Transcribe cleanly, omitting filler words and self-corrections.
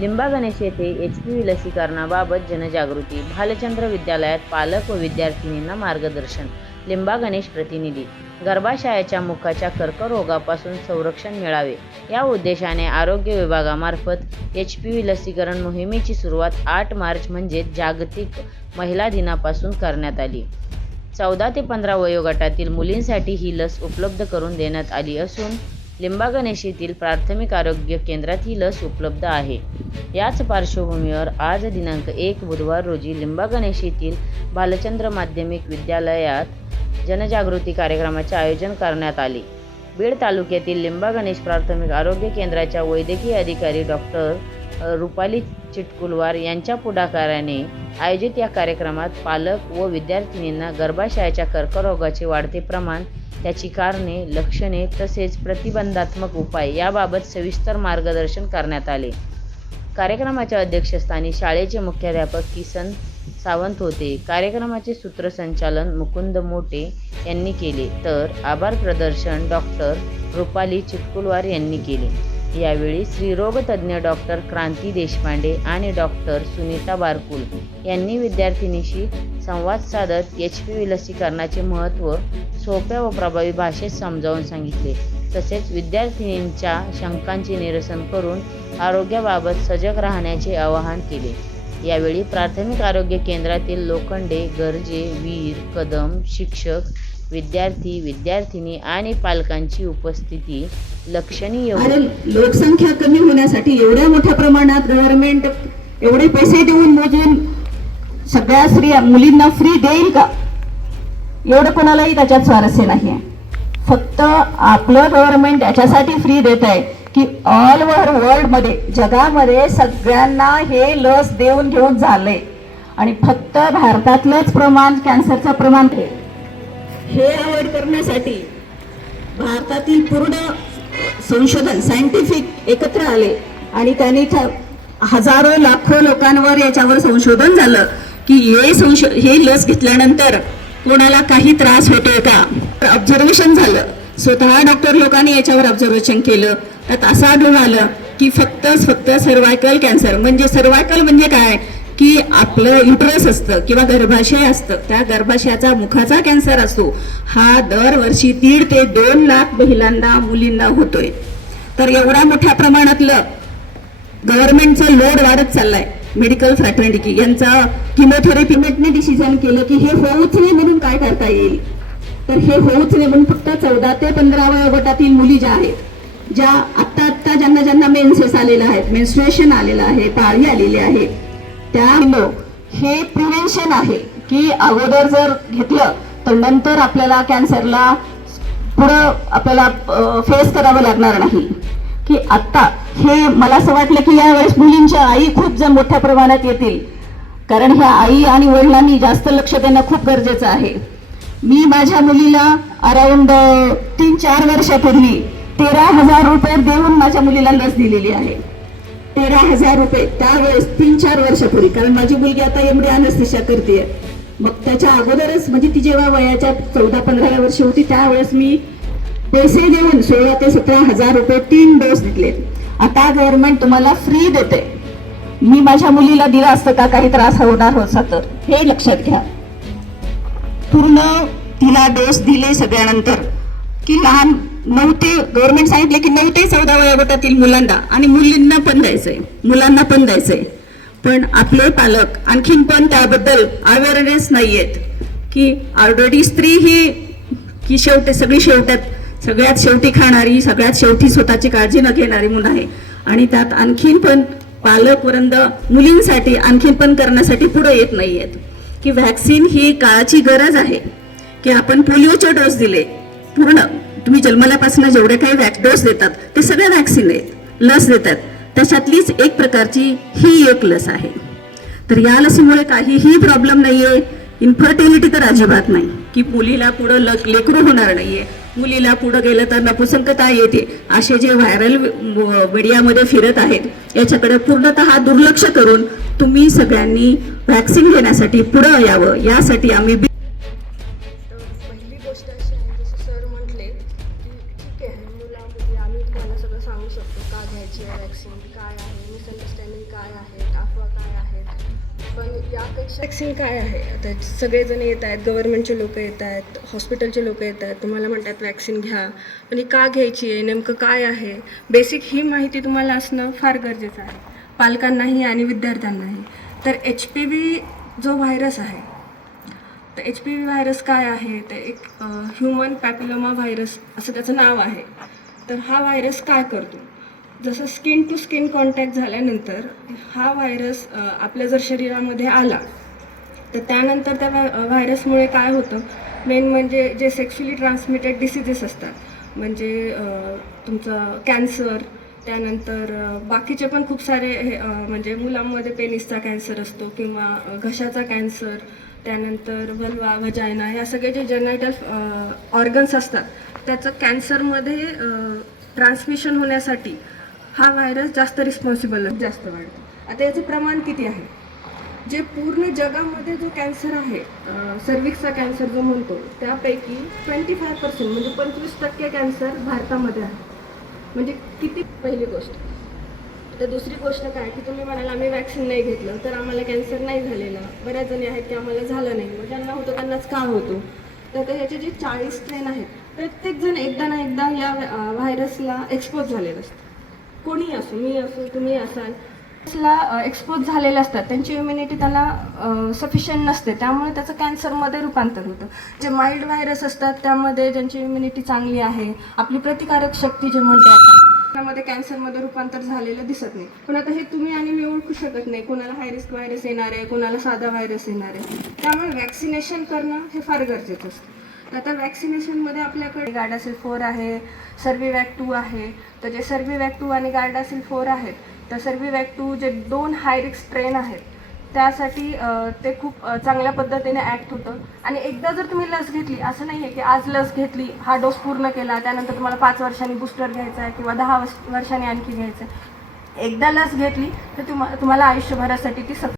लिंबा गणेश येथे HPV लसीकरणाबाबत जनजागृती, भालचंद्र विद्यालयात पालक व विद्यार्थिनींना मार्गदर्शन. लिंबा गणेश प्रतिनिधी. गर्भाशयाच्या मुखाच्या कर्करोगापासून संरक्षण मिळावे या उद्देशाने आरोग्य विभागामार्फत HPV लसीकरण मोहिमेची सुरुवात 8 मार्च म्हणजे जागतिक महिला दिनापासून करण्यात आली. 14 ते 15 वयोगटातील मुलींसाठी ही लस उपलब्ध करून देण्यात आली असून लिंबा गणेश येथील प्राथमिक आरोग्य केंद्रात ही लस उपलब्ध आहे. याच पार्श्वभूमीवर आज दिनांक 1 बुधवार रोजी लिंबा गणेश येथील भालचंद्र माध्यमिक विद्यालयात जनजागृती कार्यक्रमाचे आयोजन करण्यात आले. बीड तालुक्यातील लिंबा गणेश प्राथमिक आरोग्य केंद्राच्या वैद्यकीय अधिकारी डॉक्टर रुपाली चिटकुलवार यांच्या पुढाकाराने आयोजित या कार्यक्रमात पालक व विद्यार्थिनींना गर्भाशयाच्या कर्करोगाचे वाढते प्रमाण, त्याची कारणे, लक्षणे तसेच प्रतिबंधात्मक उपाय याबाबत सविस्तर मार्गदर्शन करण्यात आले. कार्यक्रमाच्या अध्यक्षस्थानी शाळेचे मुख्याध्यापक किसन सावंत होते. कार्यक्रमाचे सूत्रसंचालन मुकुंद मोटे यांनी केले तर आभार प्रदर्शन डॉक्टर रुपाली चिटकुलवार यांनी केले. यावेळी स्त्रीरोगतज्ञ डॉक्टर क्रांती देशपांडे आणि डॉक्टर सुनीता बारकुल यांनी विद्यार्थिनीशी संवाद साधत HPV लसीकरणाचे महत्त्व सोप्या व प्रभावी भाषेत समजावून सांगितले. तसेच विद्यार्थिनींच्या शंकांचे निरसन करून आरोग्याबाबत सजग राहण्याचे आवाहन केले. यावेळी प्राथमिक आरोग्य केंद्रातील लोखंडे, गर्जे, वीर, कदम, शिक्षक, विद्यार्थी, विद्यार्थिनी आणि पालकांची उपस्थिती लक्षणीय होती. लोकसंख्या कमी होण्यासाठी एवढ्या मोठ्या प्रमाणात गव्हर्नमेंट एवढे पैसे देऊन मोजून सगळ्या स्त्रिया मुलींना फ्री देईल का, एवढं कोणालाही त्याच्यात स्वारस्य नाही. फक्त आपलं गव्हर्नमेंट याच्यासाठी फ्री देत आहे की ऑल ओव्हर वर्ल्ड मध्ये, जगामध्ये सगळ्यांना हे लस देऊन घेऊन झालंय आणि फक्त भारतातलंच प्रमाण, कॅन्सरचं प्रमाण हे अवॉइड करण्यासाठी भारतातील पूर्ण संशोधन सायंटिफिक एकत्र आले आणि त्यांनी हजारो लाखो लोकांवर याच्यावर संशोधन झालं की हे लस घेतल्यानंतर कोणाला काही त्रास होतोय का. ऑब्झर्वेशन झालं, स्वतः डॉक्टर लोकांनी याच्यावर ऑब्झर्वेशन केलं. त्यात असं आढळून आलं की फक्त सर्वायकल कॅन्सर म्हणजे सर्वायकल म्हणजे काय की आपलं युटरस असतं किंवा गर्भाशय असतं, त्या गर्भाशयाचा मुखाचा कॅन्सर असतो. हा दरवर्षी 1.5 ते 2 लाख महिलांना, मुलींना होतोय. तर एवढ्या मोठ्या प्रमाणातलं गव्हर्नमेंटचं लोड वाढत चाललाय. मेडिकल फ्रॅटर्निटी यांचा किमोथेरपीने डिसिजन केलं की हे होऊच नये म्हणून काय करता येईल. तर हे होऊच नये म्हणून फक्त 14 ते 15 वयोगटातील मुली ज्या आहेत, ज्या आत्ता ज्यांना मेन्सेस आलेला आहे, मेन्स्ट्रुएशन आलेलं आहे, पाळी आलेली आहे, त्या हे प्रिव्हेन्शन आहे की अगोदर जर घेतलं तर नंतर आपल्याला कॅन्सरला पुढं आपल्याला फेस करावं लागणार नाही. की आत्ता हे मला असं वाटलं की यावेळेस मुलींच्या आई खूप मोठ्या प्रमाणात येतील, कारण ह्या आई आणि वडिलांनी जास्त लक्ष देणं खूप गरजेचं आहे. मी माझ्या मुलीला अराउंड 3-4 वर्षापूर्वी 13,000 रुपये देऊन माझ्या मुलीला लस दिलेली आहे. 13,000 रुपये त्यावेळेस 3-4 वर्षापूर्वी, कारण माझी मुलगी आता एमडी अनेस्थेशिया करते. मग त्याच्या अगोदरच म्हणजे ती जेव्हा वयाच्या 14-15 वर्ष होती त्यावेळेस मी पैसे देऊन 16,000 ते 17,000 रुपये 3 डोस दिले. आता गव्हर्नमेंट तुम्हाला फ्री देते. मी माझ्या मुलीला दिला असतं का काही त्रास होणार होता तर हे लक्षात घ्या. पूर्ण तिला डोस दिले सगळ्यानंतर की लहान 9 ते गव्हर्नमेंट सांगितले की 9 ते 14 वयोगटातील मुलांना आणि मुलींना पण द्यायचंय, मुलांना पण द्यायचंय. पण आपले पालक आणखीन पण त्याबद्दल अवेअरनेस नाहीयेत की ऑलरेडी स्त्री ही की सगळ्यात शेवटी खाणारी, सगळ्यात शेवटी स्वतःची काळजी न घेणारी मुलं आहे. आणि त्यात आणखीन पण पालक वृंद मुलींसाठी आणखीन पण करण्यासाठी पुढे येत नाहीयेत की व्हॅक्सिन ही काळाची गरज आहे. की आपण पोलिओचे डोस दिले, पूर्ण तुम्ही जन्मल्यापासून जेवढे काही डोस देतात ते सगळे व्हॅक्सिन आहेत, लस देतात, त्याच्यातलीच एक प्रकारची ही एक लस आहे. तर या लसीमुळे काहीही प्रॉब्लेम नाहीये. इन्फर्टिलिटी तर अजिबात नाही की मुलीला पुढं लेकरू होणार नाहीये, मुलीला पुढं गेलं तर नपुसंकता येते, असे जे व्हायरल मीडियामध्ये फिरत आहेत याच्याकडे पूर्णतः दुर्लक्ष करून तुम्ही सगळ्यांनी व्हॅक्सिन घेण्यासाठी पुढं यावं, यासाठी आम्ही पहिली गोष्ट अशी आहे, जसं सर म्हटले की ठीक आहे, मुलामुली आम्ही तुम्हाला सगळं सांगू शकतो का घ्यायची आहे वॅक्सिन, काय आहे, मिसअंडरस्टँडिंग काय काय आहेत, अफवा काय आहेत, पण यापेक्षा वॅक्सिन काय आहे. आता सगळेजण येत आहेत, गव्हर्नमेंटचे लोक येत आहेत, हॉस्पिटलचे लोक येत आहेत, तुम्हाला म्हणतात वॅक्सिन घ्या, पण ही का घ्यायची आहे, नेमकं काय आहे, बेसिक ही माहिती तुम्हाला असणं फार गरजेचं आहे, पालकांनाही आणि विद्यार्थ्यांनाही. तर HPV जो व्हायरस आहे, तर HPV व्हायरस काय आहे, ते एक ह्युमन पॅपिलोमा व्हायरस असं त्याचं नाव आहे. तर हा व्हायरस काय करतो, जसं स्किन टू स्किन कॉन्टॅक्ट झाल्यानंतर हा व्हायरस आपल्या जर शरीरामध्ये आला, तर त्यानंतर त्या व्हायरसमुळे काय होतं, मेन म्हणजे जे सेक्शुअली ट्रान्समिटेड डिसिजेस असतात, म्हणजे तुमचं कॅन्सर, त्यानंतर बाकीचे पण खूप सारे म्हणजे मुलांमध्ये पेनिसचा कॅन्सर असतो किंवा घशाचा कॅन्सर, त्यानंतर वल्वा, व्हजायना, या सगळे जे जेनायटल ऑर्गन्स असतात त्याचं कॅन्सरमध्ये ट्रान्समिशन होण्यासाठी हा व्हायरस जास्त रिस्पॉन्सिबल जास्त वाढतो. आता याचं प्रमाण किती आहे, जे पूर्ण जगामध्ये जो कॅन्सर आहे, सर्विक्सचा कॅन्सर जो म्हणतो, त्यापैकी 25% म्हणजे 25% कॅन्सर भारतामध्ये आहे. म्हणजे किती, पहिली गोष्ट. तर दुसरी गोष्ट काय की तुम्ही म्हणाला आम्ही वॅक्सिन नाही घेतलं तर आम्हाला कॅन्सर नाही झालेला. बऱ्याच जणी आहेत की आम्हाला झालं नाही, मग ज्यांना होतो त्यांनाच का होतो. तर ह्याचे जे 40 स्ट्रेन आहेत, प्रत्येकजण एकदा ना एकदा या व्हायरसला एक्सपोज झालेलं असतं. कोणी असो, मी असो, तुम्ही असाल, ला एक्सपोज झालेले असतात, त्यांची इम्युनिटी त्याला सफिशियंट नसते, त्यामुळे त्याचं कॅन्सरमध्ये रूपांतर होतं. जे माइल्ड व्हायरस असतात त्यामध्ये ज्यांची इम्युनिटी चांगली आहे, आपली प्रतिकारक शक्ती जे म्हणतो आपण, त्यामध्ये कॅन्सरमध्ये रूपांतर झालेलं दिसत नाही. पण आता हे तुम्ही आणि मी ओळखू शकत नाही, कोणाला हाय रिस्क व्हायरस येणार आहे, कोणाला साधा व्हायरस येणार आहे. त्यामुळे वॅक्सिनेशन करणं हे फार गरजेचं असतं. आता वॅक्सिनेशनमध्ये आपल्याकडे गार्डासिल 4 आहे, सर्विवॅक 2 आहे. तर जे सर्विवॅक 2 आणि गार्डासिल 4 आहेत, तर सर्विवॅक 2 जे 2 हाय रिस्क स्ट्रेन आहेत त्यासाठी ते खूप चांगल्या पद्धतीने ॲक्ट होतं. आणि एकदा जर तुम्ही लस घेतली, असं नाही आहे की आज लस घेतली, हा डोस पूर्ण केला, त्यानंतर तुम्हाला 5 वर्षांनी बूस्टर घ्यायचा आहे किंवा 10 वर्षांनी आणखी घ्यायचं आहे. एकदा लस घेतली तर तुम्हाला आयुष्यभरासाठी ती